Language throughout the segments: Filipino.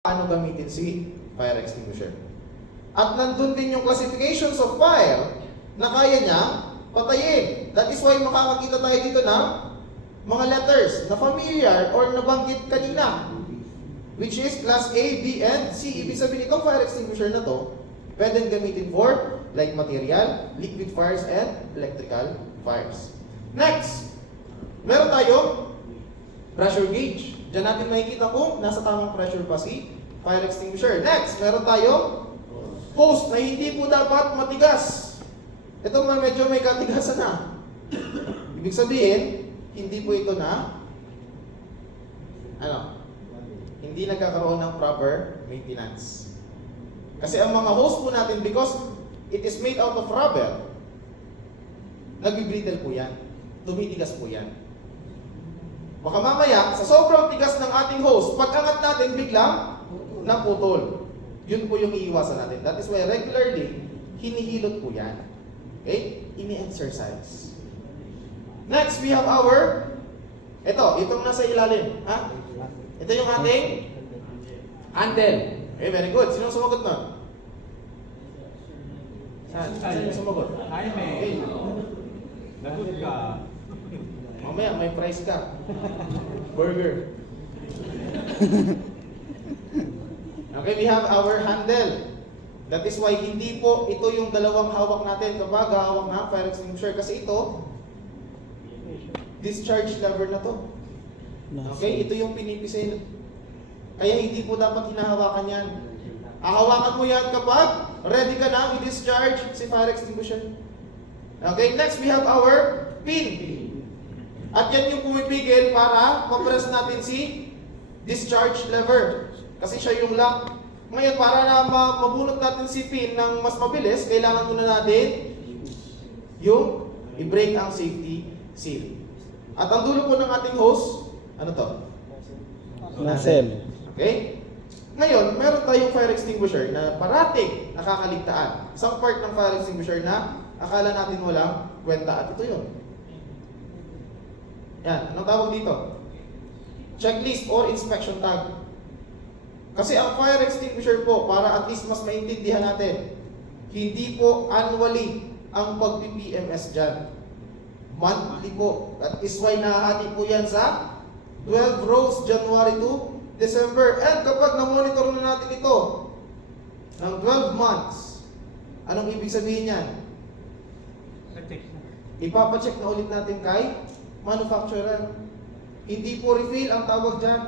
paano gamitin si fire extinguisher. At nandun din yung classifications of fire na kaya niya patayin. That is why makakakita tayo dito ng mga letters na familiar or nabanggit kanina. Which is class A, B, and C. Ibig sabihin itong fire extinguisher na to, pwedeng gamitin for like material, liquid fires, and electrical fires. Next, meron tayong pressure gauge. Diyan natin makikita kung nasa tamang pressure pa si fire extinguisher. Next, meron tayong hose na hindi po dapat matigas. Ito medyo may katigasan na. Ibig sabihin, hindi po ito na ano, hindi nagkakaroon ng proper maintenance. Kasi ang mga hose po natin, because it is made out of rubber, nagbibrittle po yan. Tumitigas po yan. Baka mamaya, sa sobrang tigas ng ating hose, pag angat natin, biglang naputol. Yun po yung iiwasan natin. That is why regularly, hinihilot po yan. Okay? Ini-exercise. Next, we have our, ito, itong nasa ilalim. Ha? Ito yung ating handle. Okay, very good. Sino sumagot nun? Saan? Saan yung sumagot? Jaime. Okay. Lagot ka. Mamaya, may price ka. Burger. Okay, we have our handle. That is why hindi po ito yung dalawang hawak natin kapag hawak ng fire extinguisher. Kasi ito, discharge lever na to. Okay, ito yung pinipisil. Kaya hindi po dapat hinahawakan yan. Hahawakan mo yan kapag ready ka na i-discharge si fire extinguisher. Okay, next we have our pin. At yan yung pumipigil para ma-press natin si discharge lever. Kasi siya yung lock. Ngayon, para na ma- mabunot natin si pin ng mas mabilis, kailangan muna natin yung i-break ang safety seal. At ang dulo po ng ating hose, ano to? Nozzle. Okay? Ngayon, meron tayong fire extinguisher na parating nakakaligtaan. Isang part ng fire extinguisher na akala natin walang kwenta at ito yun. Yan, anong tawag dito? Checklist or inspection tag. Kasi ang fire extinguisher po, para at least mas maintindihan natin, hindi po annually ang pag-PPMS dyan. Monthly po. That is why nahahati po yan sa 12 rows, January to December. And kapag na-monitor na natin ito ng 12 months, anong ibig sabihin yan? Ipapacheck na ulit natin kay manufacturer. Hindi po refill ang tawag dyan.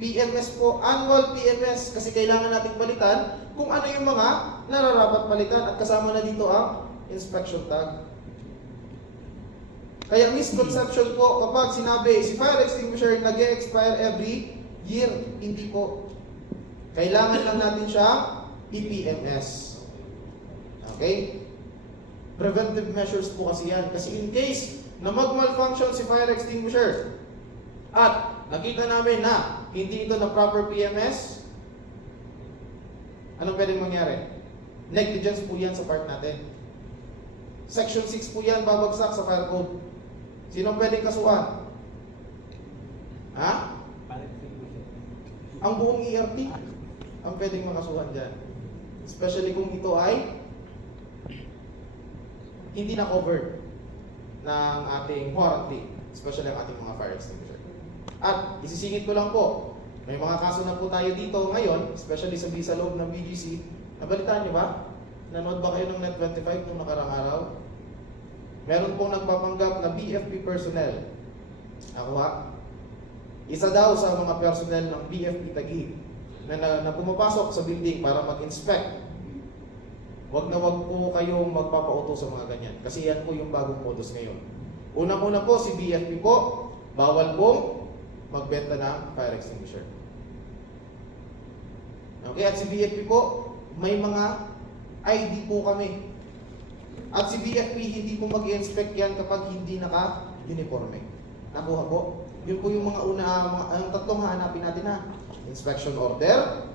PMS po, annual PMS kasi kailangan nating balitan kung ano yung mga nararapat balitan at kasama na dito ang inspection tag. Kaya misconception po kapag sinabi si fire extinguisher nag expire every year, hindi po. Kailangan lang natin siya i-PMS. Okay? Preventive measures po kasi yan. Kasi in case na mag-malfunction si fire extinguisher at nakita namin na hindi ito na proper PMS, anong pwedeng mangyari? Negligence po yan sa part natin. Section 6 po yan, babagsak sa fire code. Sino pwedeng kasuhan? Ha? Ang buong ERP ang pwedeng makasuhan dyan. Especially kung ito ay hindi na covered ng ating warranty. Especially ang ating mga fire extinguisher. At isisingit ko lang po, may mga kaso na po tayo dito ngayon, especially sa visa loob ng BGC. Nabalitaan niyo ba? Nanood ba kayo ng Net25 nung nakarang araw? Meron pong nagpapanggap na BFP personnel. Ako ha? Isa daw sa mga personnel ng BFP Taguig na, na, na pumapasok sa building para mag-inspect. Huwag na huwag po kayong magpapauto sa mga ganyan. Kasi yan po yung bagong modus ngayon. Unang-una po, si BFP po, bawal pong magbenta ng fire extinguisher. Okay, at si BFP po, may mga ID po kami. At si BFP hindi po mag inspect yan kapag hindi naka-uniforme. Nakuha po? Yun po yung mga una, mga, ang tatlong hanapin natin ha. Inspection order,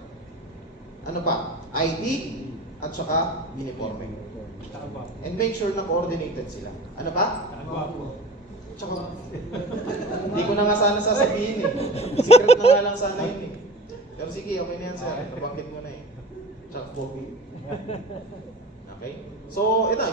ano pa? ID, at saka uniforme. And make sure na coordinated sila. Ano pa? Tsaka, hindi ko na nga sana sasabihin eh. Secret na nga lang sana yun eh. Pero sige, okay na yan sir. Nabanggit mo na eh. Chuck Bobby. Okay? So, ito,